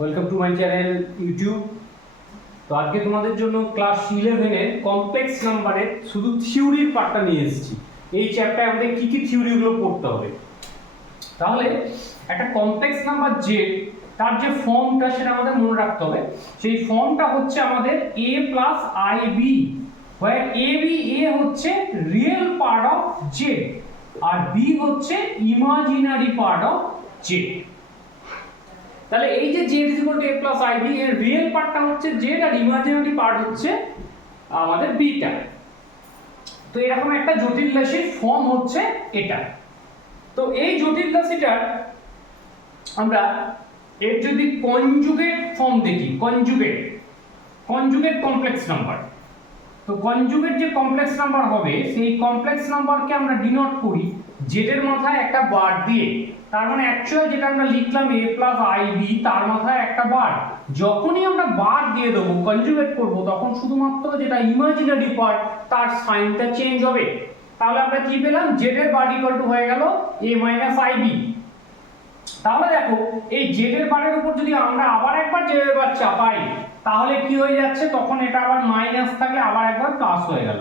Welcome to my channel YouTube. তো আজকে তোমাদের জন্য ক্লাস 11-এর কমপ্লেক্স নাম্বারের শুধু থিওরির পার্টটা নিয়ে এসেছি। এই চ্যাপ্টারে আমাদের কি কি থিওরিগুলো পড়তে হবে। তাহলে একটা কমপ্লেক্স নাম্বার জেড, তার যে ফর্মটা সেটা আমাদের মনে রাখতে হবে। সেই ফর্মটা হচ্ছে আমাদের a plus ib, where a হচ্ছে রিয়েল পার্ট অফ জেড আর b হচ্ছে ইমাজিনারি পার্ট অফ জেড। তাহলে এই যে z a + ib এর রিয়েল পার্টটা হচ্ছে z আর ইমাজিনারি পার্ট হচ্ছে আমাদের b টা। তো এরকম একটা জটিল রাশির ফর্ম হচ্ছে এটা। তো এই জটিল রাশিটার আমরা এর যদি কনজুগেট ফর্ম দেখি, কনজুগেট কমপ্লেক্স নাম্বার, তো কনজুগেট যে কমপ্লেক্স নাম্বার হবে সেই কমপ্লেক্স নাম্বারকে আমরা ডিনোট করি z এর মাথায় একটা বার দিয়ে। তার মানে অ্যাকচুয়ালি যেটা আমরা লিখলাম a + ib, তার মাথায় একটা বার। যখনই আমরা বার দিয়ে দেবো, কনজুগেট করব, তখন শুধুমাত্র যেটা ইমাজিনারি পার্ট তার সাইনটা চেঞ্জ হবে। তাহলে আমরা কি পেলাম, z এর বার ইকুয়াল টু হয়ে গেল a - ib। তাহলে দেখো এই z এর বারের উপর যদি আমরা আবার একবার z এর বার চাপাই তাহলে কি হয়ে যাচ্ছে, তখন এটা আবার মাইনাস থাকলে আবার একবার প্লাস হয়ে গেল।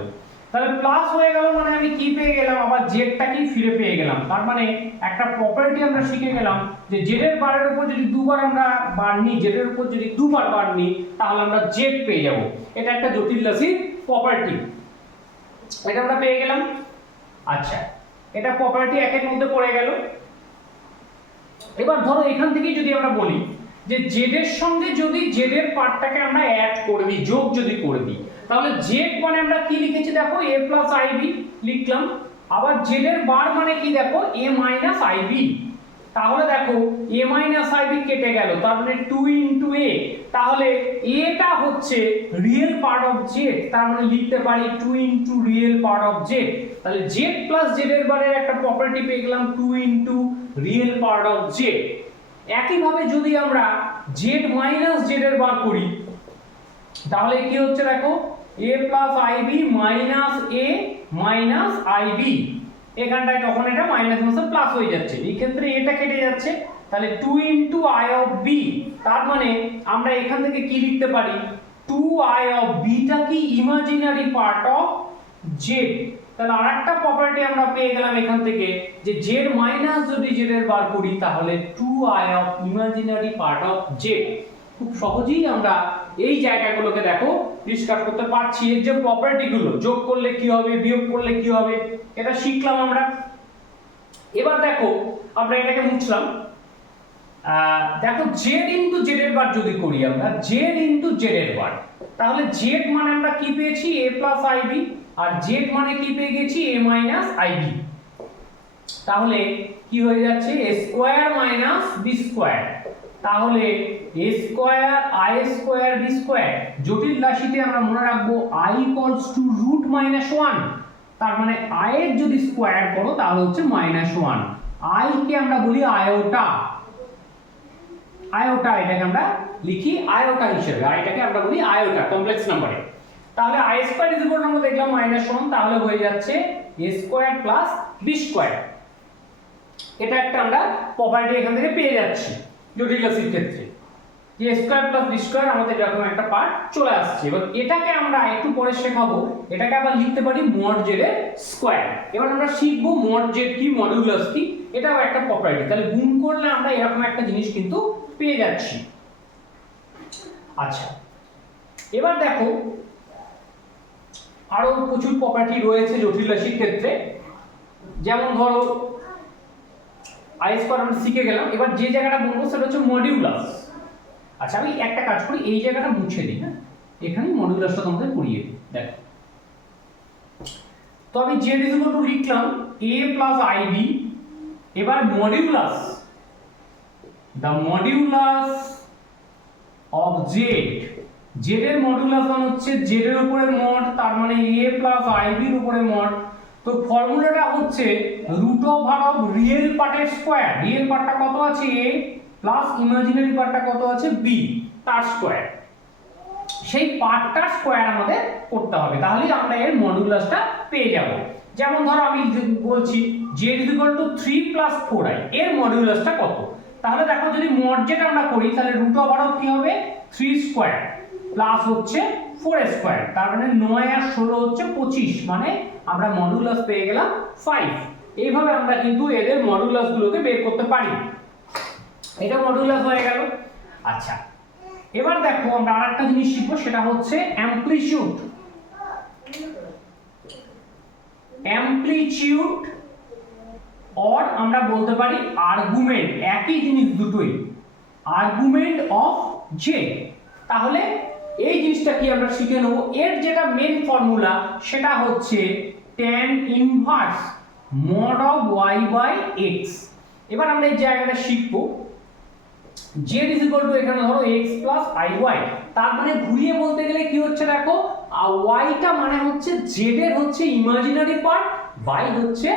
তাহলে প্লাস হয়ে গেল মানে আমি কি পেয়ে গেলাম, আবার জেডটাকেই ফিরে পেয়ে গেলাম। তার মানে একটা প্রপার্টি আমরা শিখে গেলাম যে জেড এর বারের উপর যদি দুবার আমরা বার নিই, জেড এর উপর যদি দুবার বার নিই তাহলে আমরা জেড পেয়ে যাব। এটা একটা জটিল রাশির প্রপার্টি, এটা আমরা পেয়ে গেলাম। আচ্ছা, এটা প্রপার্টি একের মধ্যে পড়ে গেল। এবার ধরো এখান থেকেই যদি আমরা বলি যে জেড এর সঙ্গে যদি জেড এর পার্টটাকে আমরা অ্যাড করে দিই, যোগ যদি করে দিই, তাহলে জেড মানে আমরা কি লিখেছি দেখো a + ib লিখলাম। আবার জেড এর বার মানে কি দেখো a - ib। তাহলে দেখো a - ib কেটে গেল, তার মানে 2 * a। তাহলে a টা হচ্ছে রিয়েল পার্ট অফ জেড, তার মানে লিখতে পারি 2 * রিয়েল পার্ট অফ জেড। তাহলে জেড প্লাস জেড এর বারের একটা প্রপার্টি পেয়ে গেলাম 2 * রিয়েল পার্ট অফ জেড। একইভাবে যদি আমরা z - z এর বার করি তাহলে কি হচ্ছে দেখো a + ib - a - ib। এখানটায় তখন এটা মাইনাস মাসে প্লাস হয়ে যাচ্ছে, এই ক্ষেত্রে এটা কেটে যাচ্ছে। তাহলে 2 * i of b, তার মানে আমরা এখান থেকে কি লিখতে পারি, 2i of b টা কি ইমাজিনারি পার্ট অফ z। তাহলে আরেকটা প্রপার্টি আমরা পেয়ে গেলাম এখান থেকে যে z মাইনাস যদি z এর বার করি তাহলে 2i of imaginary part of z। খুব সহজেই আমরা এই জায়গাগুলোকে দেখো ডিসকাস করতে পারছি। এর যে প্রপার্টি গুলো, যোগ করলে কি হবে, বিয়োগ করলে কি হবে, এটা শিখলাম আমরা। এবার দেখো আমরা এটাকে মুছলাম। দেখো z * z এর বার যদি করি আমরা, z * z এর বার, তাহলে z মানে আমরা কি পেয়েছি a + ib, আর z মানে কি পেয়ে গেছি a - ib। তাহলে কি হয়ে যাচ্ছে a² - b²। তাহলে a² i² b²। জটিল রাশিতে আমরা মনে রাখবো i = √-1। তার মানে i এর যদি স্কয়ার করো তাহলে হচ্ছে -1। i কে আমরা বলি আয়োটা, এটাকে আমরা লিখি আয়োটা হিসেবে, আইটাকে আমরা বলি আয়োটা কমপ্লেক্স নাম্বারে। তাহলে i² আমরা দেখলাম -1, তাহলে হয়ে যাচ্ছে a² + b²। এটা একটা আমরা প্রপার্টি এখান থেকে পেয়ে যাচ্ছি জটিল রাশির ক্ষেত্রে, যে a² + b² আমাদের এরকম একটা পার্ট চলে আসছে। এবার এটাকে আমরা একটু পরে শেখাবো, এটাকে আবার লিখতে পারি mod z এর স্কয়ার। এবার আমরা শিখবো mod z কি, মডুলাস কি, এটাও একটা প্রপার্টি। তাহলে গুণ করলে আমরা এরকম একটা জিনিস কিন্তু পেয়ে যাচ্ছি। আচ্ছা, এবার দেখো আরো প্রচুর প্রপার্টি রয়েছে জটিল রাশির ক্ষেত্রে। যেমন ধরো i² আমরা শিখে গেলাম। এবার যে জায়গাটা বলবো সেটা হচ্ছে মডিউলাস। আচ্ছা, আমি একটা কাজ করি, এই জায়গাটা মুছে দিই, হ্যাঁ, এখানেই মডিউলাসটা তোমাদের পড়িয়ে দিই। দেখো, তো আমি z = লিখলাম a + ib। এবার modulus, the modulus of z, z এর মডুলাস মান হচ্ছে z এর উপরে মড, তার মানে a + ib এর উপরে মড। তো ফর্মুলাটা হচ্ছে √of রিয়েল পার্টের স্কয়ার। রিয়েল পার্টটা কত আছে a প্লাস ইমাজিনারি পার্টটা কত আছে b, তার স্কয়ার। সেই পার্টটার স্কয়ার আমাদের করতে হবে, তাহলেই আমরা এর মডুলাসটা পেয়ে যাব। যেমন ধরো আমি বলছি z = 3 + 4i, এর মডুলাসটা কত, তাহলে দেখো যদি মড জেড আমরা করি তাহলে রুট ওভার অফ কি হবে 3 স্কয়ার প্লাস হচ্ছে 4 স্কয়ার, তার মানে 9 আর 16 হচ্ছে 25, মানে আমরা মডুলাস পেয়ে গেলাম 5। এইভাবে আমরা কিন্তু এদের মডুলাস গুলোকে বের করতে পারি। এটা মডুলাস হয়ে গেল। আচ্ছা, এবার দেখো আমরা আরেকটা জিনিস শিখবো, সেটা হচ্ছে অ্যামপ্লিটিউড। অ্যামপ্লিটিউড অর আমরা বলতে পারি আর্গুমেন্ট, একই জিনিস দুটোই, আর্গুমেন্ট অফ জেড। তাহলে এই জিনিসটা কি আমরা শিখে নেব। এর যেটা মেন ফর্মুলা সেটা হচ্ছে tan inverse mod of y by x। এবার আমরা এই জায়গাটা শিখবো z is equal to এখানে ধরো x plus iy, তার মানে ঘুরিয়ে বলতে গেলে কি হচ্ছে দেখো y টা মানে হচ্ছে z এর হচ্ছে ইমাজিনারি পার্ট, y হচ্ছে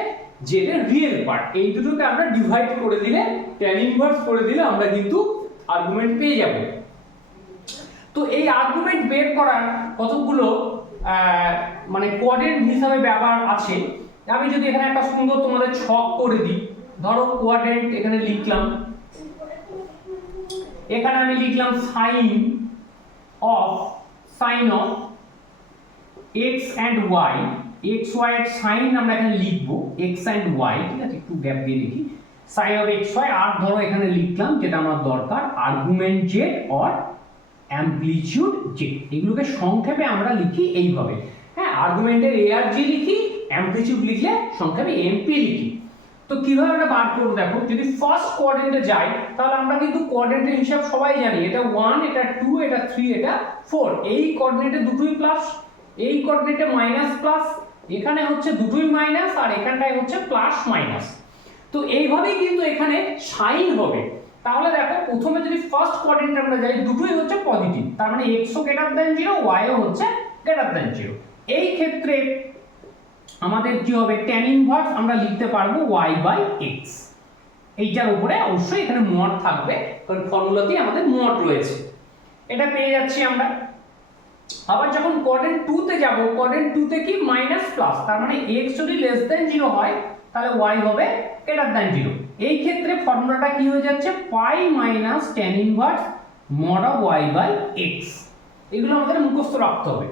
z এর রিয়েল পার্ট। এই দুটোকে আমরা ডিভাইড করে দিলে tan ইনভার্স করে দিলে আমরা কিন্তু আর্গুমেন্ট পেয়ে যাব। তো এই আর্গুমেন্ট বের করার কতগুলো মানে কোঅর্ডিনেট হিসাবে ব্যবহার আছে। আমি যদি এখানে একটা সুন্দর তোমাদের ছক করে দিই, ধরো কোঅর্ডিনেট এখানে লিখলাম, এখানে আমি লিখলাম sine of x and y, x y এর সাইন আমরা এখানে লিখব x and y, ঠিক আছে, একটু গ্যাপ দিয়ে লিখি সাইন অফ x y, আর ধরো এখানে লিখলাম যেটা আমার দরকার argument z or amplitude z। এগুলোকে সংক্ষেপে আমরা লিখি এইভাবে, হ্যাঁ, আর্গুমেন্টের a আর g লিখি, অ্যামপ্লিটিউড লিখলে সংক্ষেপে mp লিখি। তো কিভাবে আমরা বার করব দেখো, যদি ফার্স্ট কোঅর্ডিনেটে যাই তাহলে আমরা কিন্তু কোঅর্ডিনেটের হিসাব সবাই জানি, এটা 1, এটা 2, এটা 3, এটা 4। এই কোঅর্ডিনেটে দুটোই প্লাস, এই কোঅর্ডিনেটে মাইনাস প্লাস, এখানে হচ্ছে দুটোই মাইনাস, আর এখানটায় হচ্ছে প্লাস মাইনাস। তো এইভাবেই কিন্তু এখানে সাইন হবে। তাহলে দেখো প্রথমে যদি ফার্স্ট কোঅর্ডিনেটে আমরা যাই দুটোই হচ্ছে পজিটিভ, তার মানে x ও গ্রেটার দ্যান 0, y ও হচ্ছে গ্রেটার দ্যান 0। এই ক্ষেত্রে আমাদের কি হবে tan ইনভার্স আমরা লিখতে পারবো y বাই x। এইটার উপরে অবশ্যই এখানে মড থাকবে, কারণ ফর্মুলাতেই আমাদের মড রয়েছে। এটা পেয়ে যাচ্ছি আমরা। আবার যখন কোঅর্ডিনেট 2 তে যাব, কোঅর্ডিনেট 2 তে কি মাইনাস প্লাস, তার মানে x যদি লেস দ্যান 0 হয় তাহলে y হবে গ্রেটার দ্যান 0। এই ক্ষেত্রে ফর্মুলাটা কি হয়ে যাচ্ছে pi minus tan inverse mod of y by x। এগুলো আমাদের মুখস্থ রাখতে হবে।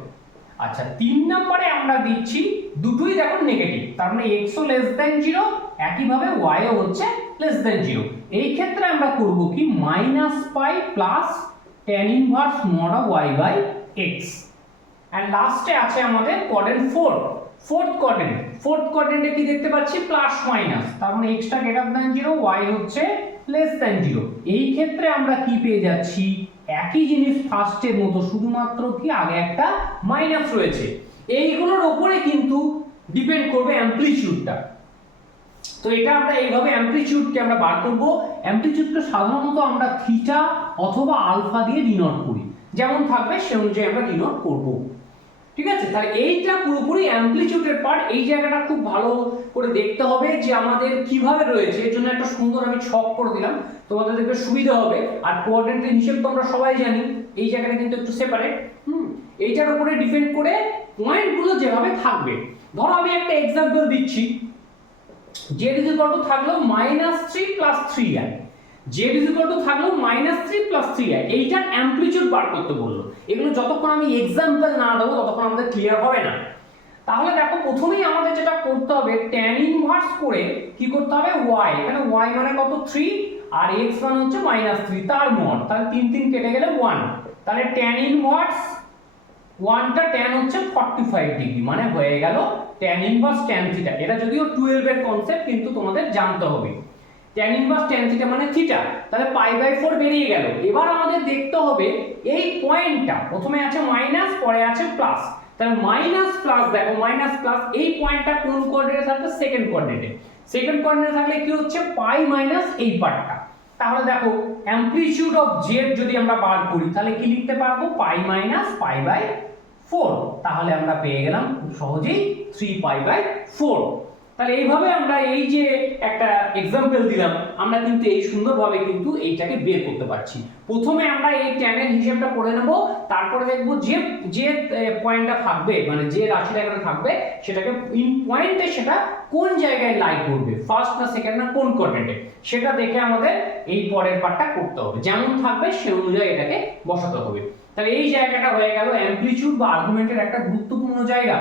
আচ্ছা, 3 নম্বরে আমরা দিচ্ছি দুটোই দেখো নেগেটিভ, তার মানে x ও লেস দ্যান 0, একইভাবে y ও হচ্ছে লেস দ্যান 0। এই ক্ষেত্রে আমরা করব কি minus pi plus tan inverse mod of y by x। And লাস্টে আছে আমাদের কোঅর্ডিনেট 4, ফোর্থ কোঅর্ডিনেটে কি দেখতে পাচ্ছি প্লাস মাইনাস, তার মানে x টা গ্রেটার দ্যান 0, y হচ্ছে লেস দ্যান 0। এই ক্ষেত্রে আমরা কি পেয়ে যাচ্ছি একই জিনিস ফার্স্টের মতো, শুধুমাত্র কি আগে একটা মাইনাস রয়েছে। এইগুলোর উপরে কিন্তু ডিপেন্ড করবে অ্যামপ্লিটিউডটা। তো এটা আমরা এইভাবে অ্যামপ্লিটিউডকে আমরা বার করব। অ্যামপ্লিটিউডকে সাধারণত আমরা থিটা অথবা আলফা দিয়ে ডিনোট করি, যেমন থাকবে সেই অনুযায়ী আমরা ডিনোট করব, ঠিক আছে। তাহলে এইটা পুরোপুরি অ্যামপ্লিটিউডের পার্ট। এই জায়গাটা খুব ভালো করে দেখতে হবে যে আমাদের কিভাবে রয়েছে, এর জন্য একটা সুন্দর আমি ছক করে দিলাম, তোমাদের দেখতে সুবিধা হবে। আর কোঅর্ডিনেটের হিসেব তো আমরা সবাই জানি, এই জায়গাটা কিন্তু একটু সেপারেট। এইটার উপরে ডিপেন্ড করে পয়েন্টগুলো যেভাবে থাকবে। ধরো আমি একটা एग्जांपल দিচ্ছি, z = থাকলো -3 + 3i, z = থাকলো -3 + 3i। এইটার অ্যামপ্লিটিউড বার করতে বললো। এগুলো যতক্ষণ আমি एग्जांपल না দেবো ততক্ষণ আমাদের ক্লিয়ার হবে না। তাহলে দেখো প্রথমেই আমাদের যেটা করতে হবে tan ইনভার্স করে কি করতে হবে y, এখানে y মানে কত 3 আর x মানে হচ্ছে -3, তার মড, তাহলে 3 3 কেটে গেলে 1, তাহলে tan ইনভার্স 1 টা tan হচ্ছে 45 ডিগ্রি, মানে হয়ে গেল tan ইনভার্স tan থিটা। এটা যদিও 12 এর কনসেপ্ট, কিন্তু তোমাদের জানতে হবে tan ইনভার্স tan থিটা মানে থিটা, তাহলে π/4 বেরিয়ে গেল। এবার আমাদের দেখতে হবে এই পয়েন্টটা, প্রথমে আছে মাইনাস পরে আছে প্লাস, তাহলে মাইনাস প্লাস, দেখো মাইনাস প্লাস এই পয়েন্টটা কোন কোঅর্ডিনেটে থাকবে সেকেন্ড কোঅর্ডিনেটে থাকলে কি হচ্ছে পাই মাইনাস এই পার্টটা। তাহলে দেখো অ্যামপ্লিটিউড অফ z যদি আমরা বার করি তাহলে কি লিখতে পারবো পাই মাইনাস π/4, তাহলে আমরা পেয়ে গেলাম খুব সহজেই 3π/4। তাহলে এইভাবে আমরা এই যে একটা এক্সাম্পল দিলাম, আমরা কিন্তু এই সুন্দরভাবে কিন্তু এইটাকে বের করতে পারছি। প্রথমে আমরা এই ট্যানের হিসাবটা করে নেব, তারপরে দেখব যে যে পয়েন্টটা থাকবে, মানে যে রাশিটা এখানে থাকবে সেটাকে ইন পয়েন্টে সেটা কোন জায়গায় লাই করবে, ফার্স্ট না সেকেন্ড না কোন কোয়াড্রেন্টে, সেটা দেখে আমাদের এই পরের পার্টটা করতে হবে। যেমন থাকবে সেই অনুযায়ী এটাকে বসাতে হবে। তাহলে এই জায়গাটা হয়ে গেল অ্যামপ্লিটিউড বা আর্গুমেন্টের একটা গুরুত্বপূর্ণ জায়গা।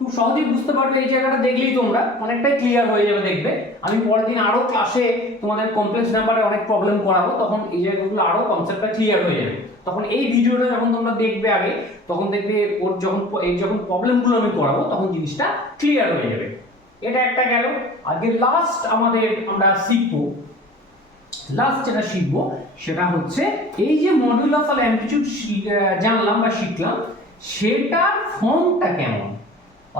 খুব সহজেই বুঝতে পারবে এই জায়গাটা দেখলেই, তোমরা অনেকটাই ক্লিয়ার হয়ে যাবে। দেখবে আমি পরের দিন আরো ক্লাসে তোমাদের কমপ্লেক্স নাম্বারে অনেক প্রবলেম করাবো, তখন এই জায়গাগুলো আরো কনসেপ্টটা ক্লিয়ার হয়ে যাবে। তখন এই ভিডিওটা যখন তোমরা দেখবে আগে, তখন দেখবে ওর যখন প্রবলেমগুলো আমি করাবো তখন জিনিসটা ক্লিয়ার হয়ে যাবে। এটা একটা গেল। আজকে লাস্ট আমরা শিখবো, লাস্ট যেটা শিখবো সেটা হচ্ছে এই যে মডুলাস আর অ্যামপ্লিটিউড জানলাম বা শিখলাম, সেটার ফর্মটা কেমন,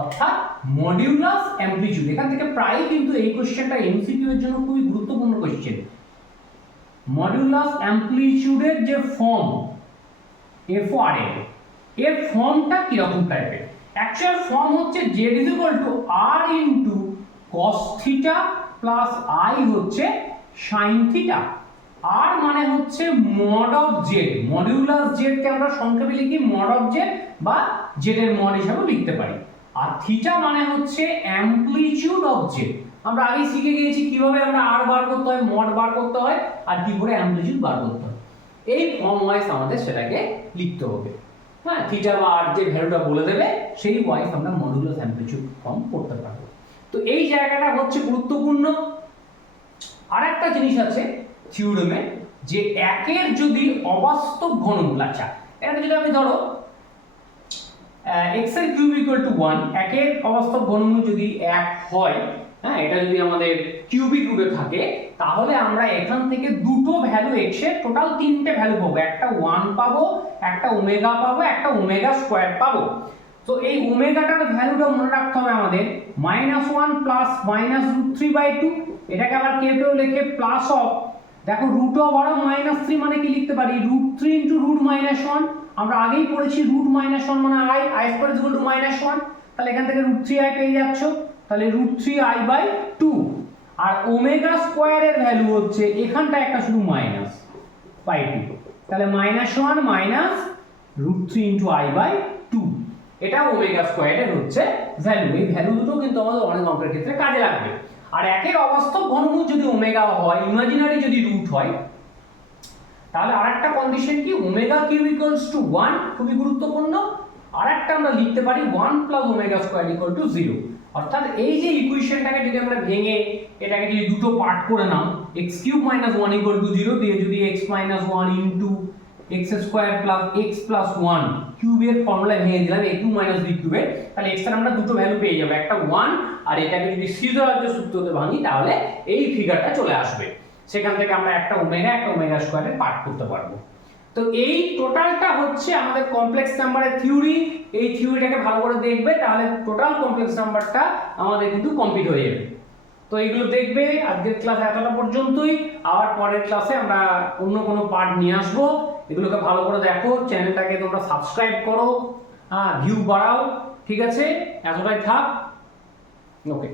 অর্থাৎ মডিউলাস অ্যামপ্লিটিউড। এখান থেকে প্রায় কিন্তু এই কোশ্চেনটা এমসিকিউ এর জন্য খুবই গুরুত্বপূর্ণ কোশ্চেন। মডিউলাস অ্যামপ্লিটিউডের যে ফর্ম এফআরএম, এর ফর্মটা কি রকম টাইপের? অ্যাকচুয়াল ফর্ম হচ্ছে z r into cos theta plus i হচ্ছে sin থিটা। আর মানে হচ্ছে mod of z, modulus z কে আমরা সংক্ষেপে লিখি মড অফ জেড বা জেড এর মড হিসাবে লিখতে পারি। আর থিটা মানে হচ্ছে অ্যামপ্লিটিউড অফ জেড। আমরা আগে শিখে গিয়েছি কিভাবে আমরা আর বার করতে হয়, মড বার করতে হয়, আর কি করে অ্যামপ্লিটিউড বার করতে হয়। এই ফর্ম ওয়াইজ আমাদের সেটাকে লিখতে হবে। হ্যাঁ, থিটা বা আর যে ভ্যালুটা বলে দেবে সেই ওয়াইজ আমরা মডুলাস অ্যামপ্লিটিউড ফর্ম করতে পারবো। তো এই জায়গাটা হচ্ছে গুরুত্বপূর্ণ। আর একটা জিনিস আছে থিওরেমে, যে একের যদি অবাস্তব ঘনমূল, আচ্ছা এটা যদি আমি ধরো x এর কিউব ইকুয়াল টু 1, একের অবাস্তব ঘনমূল যদি 1 হয়, হ্যাঁ এটা যদি আমাদের কিউবিক রূপে থাকে, তাহলে আমরা এখান থেকে দুটো ভ্যালু x এর টোটাল তিনটে ভ্যালু পাবো, একটা 1 পাবো, একটা ওমেগা পাবো, একটা ওমেগা স্কয়ার পাবো। তো এই ওমেগাটার ভ্যালুটা মনে রাখতে হবে আমাদের -1 প্লাস -√3/2, এটাকে আবার কেউ কেউ লেখে প্লাস অফ, দেখো রুট অফ আরো -3 মানে কি লিখতে পারি √3 ইনটু √-1। আমরা আগেই পড়েছি √-1 মানে i square is equal to -1, তাহলে এখান থেকে √3i পেয়ে যাচ্ছ, তাহলে √3i/2। আর ওমেগা স্কয়ারের ভ্যালু হচ্ছে এখানটা একটা শুধু -/2, তাহলে -1 মাইনাস √3 ইনটু i/2, এটা ওমেগা স্কয়ারের হচ্ছে ভ্যালু। এই ভ্যালু দুটো কিন্তু আমাদের অনেক অঙ্কের ক্ষেত্রে কাজে লাগবে। আর একের অবাস্তব ঘনমূল যদি ওমেগা হয়, ইমাজিনারি যদি রুট হয়, তাহলে আরেকটা কন্ডিশন কি, ওমেগা কিউব ইকুয়ালস টু 1, খুবই গুরুত্বপূর্ণ। আরেকটা আমরা লিখতে পারি 1 plus omega square equal to 0। অর্থাৎ এই যে ইকুয়েশনটাকে যদি আমরা ভেঙে এটাকে যদি দুটো পার্ট করে নাও, x cube minus 1 equal to 0 দিয়ে যদি x minus 1 into x square plus x plus 1 কিউবের ফর্মুলা ভেঙে দিলাম a2 মাইনাস b কিউবের, তাহলে x এর আমরা দুটো ভ্যালু পেয়ে যাব, একটা 1, আর এটাকে যদি সিজারের সূত্রতে ভাঙি তাহলে এই ফিগারটা চলে আসবে। সেখান থেকে আমরা একটা ওমেগা স্কয়ারের পার্ট করতে পারবো। তো এই টোটালটা হচ্ছে আমাদের কমপ্লেক্স নাম্বারের থিওরি। এই থিওরিটাকে ভালো করে দেখবে, তাহলে টোটাল কমপ্লেক্স নাম্বারটা আমাদের কিন্তু কমপ্লিট হয়ে যাবে। তো এইগুলো দেখবে। আজকের ক্লাস এতটা পর্যন্তই, আবার পরের ক্লাসে আমরা অন্য কোনো পার্ট নিয়ে আসবো। এগুলোকে ভালো করে দেখো, চ্যানেলটাকে তোমরা সাবস্ক্রাইব করো, ভিউ বাড়াও, ঠিক আছে? এতটাই থাক, ওকে।